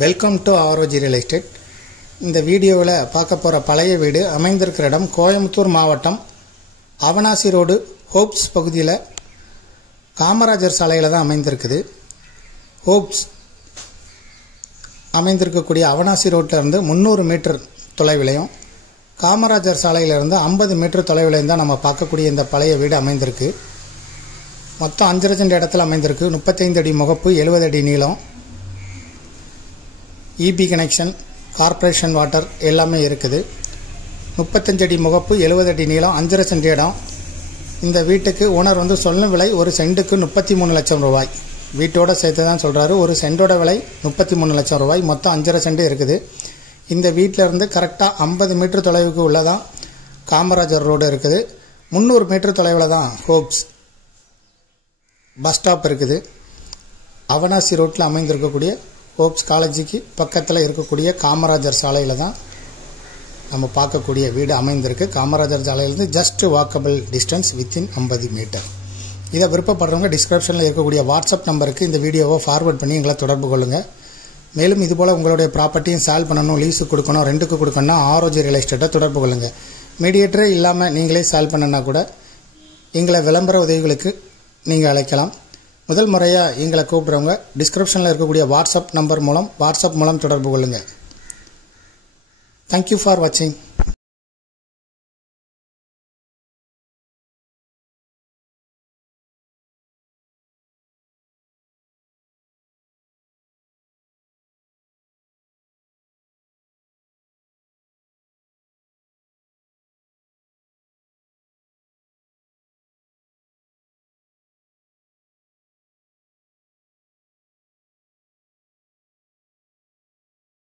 Welcome to ஆரோஜி real estate. இந்த வீடியோவில் பார்க்க போகிற பழைய வீடு அமைந்திருக்கிற இடம் கோயம்புத்தூர் மாவட்டம் அவனாசி ரோடு ஹோப்ஸ் பகுதியில் காமராஜர் சாலையில் தான் அமைந்திருக்குது. ஹோப்ஸ் அமைந்திருக்கக்கூடிய அவனாசி ரோட்டிலிருந்து 300 மீட்டர் தொலைவிலையும் காமராஜர் சாலையிலிருந்து 50 மீட்டர் தொலைவிலையும் தான் நம்ம பார்க்கக்கூடிய இந்த பழைய வீடு அமைந்திருக்கு. மொத்தம் 5 சென்ட் இடத்துல அமைந்திருக்கு. 35 அடி முகப்பு, 70 அடி நீளம், இபி கனெக்ஷன், கார்ப்பரேஷன் வாட்டர் எல்லாமே இருக்குது. 35 அடி முகப்பு, 70 அடி நீளம், 5 சென்ட் இடம். இந்த வீட்டுக்கு ஓனர் சொல்லும் விலை ஒரு சென்ட்டுக்கு 33 லட்சம் ரூபாய். வீட்டோட சேர்த்து தான் சொல்கிறாரு. ஒரு சென்டோட விலை 33 லட்சம் ரூபாய். மொத்தம் 5 சென்ட் இருக்குது. இந்த வீட்டில் இருந்து கரெக்டாக 50 மீட்டர் தொலைவுக்கு உள்ளதான் காமராஜர் ரோடு இருக்குது. 300 மீட்டர் தொலைவில் தான் ஹோப்ஸ் பஸ் ஸ்டாப் இருக்குது. அவனாசி ரோட்டில் அமைந்திருக்கக்கூடிய ஹோப்ஸ் காலேஜுக்கு பக்கத்தில் இருக்கக்கூடிய காமராஜர் சாலையில் தான் நம்ம பார்க்கக்கூடிய வீடு அமைந்திருக்கு. காமராஜர் சாலையிலேருந்து just walkable distance within 50 metre. இதை விருப்பப்படுறவங்க டிஸ்கிரிப்ஷனில் இருக்கக்கூடிய வாட்ஸ்அப் நம்பருக்கு இந்த வீடியோவை ஃபார்வர்ட் பண்ணி எங்களை தொடர்பு கொள்ளுங்கள். மேலும் இதுபோல் உங்களுடைய ப்ராப்பர்ட்டியும் சேல் பண்ணணும், லீஸுக்கு கொடுக்கணும், ரெண்டுக்கு கொடுக்கணும்னா ஆரோஜி ரியல் எஸ்டேட்டை தொடர்பு கொள்ளுங்கள். மீடியேட்டரே இல்லாமல் நீங்களே சேல் பண்ணனா கூட எங்களை விளம்பர உதவிகளுக்கு நீங்கள் அழைக்கலாம். முதல் முறையாக எங்களை கூப்பிட்றவங்க டிஸ்கிரிப்ஷனில் இருக்கக்கூடிய வாட்ஸ்அப் நம்பர் மூலம் தொடர்பு கொள்ளுங்கள். தேங்க்யூ ஃபார் வாட்சிங்.